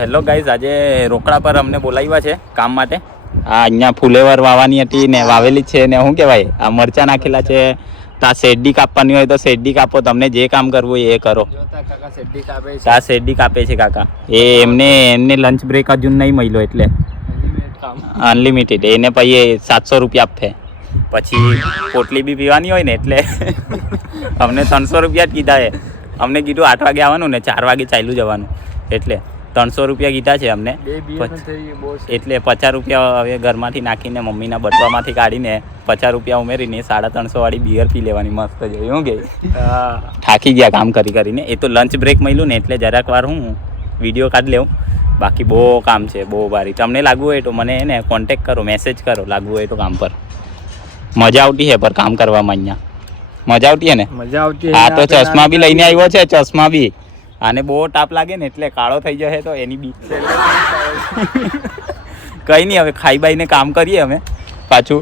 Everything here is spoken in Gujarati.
હેલો ગાઈઝ, આજે રોકડા પર અમને બોલાવ્યા છે કામ માટે. આ અહીંયા ફુલેવર વાવવાની હતી ને વાવેલી છે ને શું કહેવાય, આ મરચા નાખેલા છે. તા શેરડી કાપવાની હોય તો શેરડી કાપો, તમને જે કામ કરવું હોય એ કરો. તા શેરડી કાપે છે કાકા. એમને લંચ બ્રેક હજુ નહીં મળ્યો એટલે અનલિમિટેડ. એને પછી 700 રૂપિયા આપે. પછી પોટલી બી પીવાની હોય ને એટલે અમને 300 રૂપિયા જ કીધા છે. અમને કીધું 8 વાગે આવવાનું ને 4 વાગે ચાલ્યું જવાનું, એટલે 300 રૂપિયા કીધા છે અમને. એટલે 50 રૂપિયા હવે ઘરમાંથી નાખીને મમ્મીના બટવામાંથી કાઢીને 50 રૂપિયા ઉમેરીને 350 વાળી બિયર પી લેવાની મસ્ત છે. શું કે થાકી ગયા કામ કરીને. એ તો લંચ બ્રેક મળ્યું ને એટલે જરાક વાર હું વિડીયો કાઢી લેવું. બાકી બહુ કામ છે, બહુ ભારી. તમને લાગવું હોય તો મને એને કોન્ટેક કરો, મેસેજ કરો, લાગવું હોય તો કામ પર. મજા આવતી છે પર કામ કરવામાં. અહીંયા મજા આવતી છે ને? મજા આવતી. હા તો ચશ્મા બી લઈને આવ્યો છે, ચશ્મા બી. આને બહુ તાપ લાગે ને એટલે કાળો થઈ જશે તો એની બી કંઈ નહીં. હવે ખાઈ બાઈને કામ કરીએ અમે પાછું.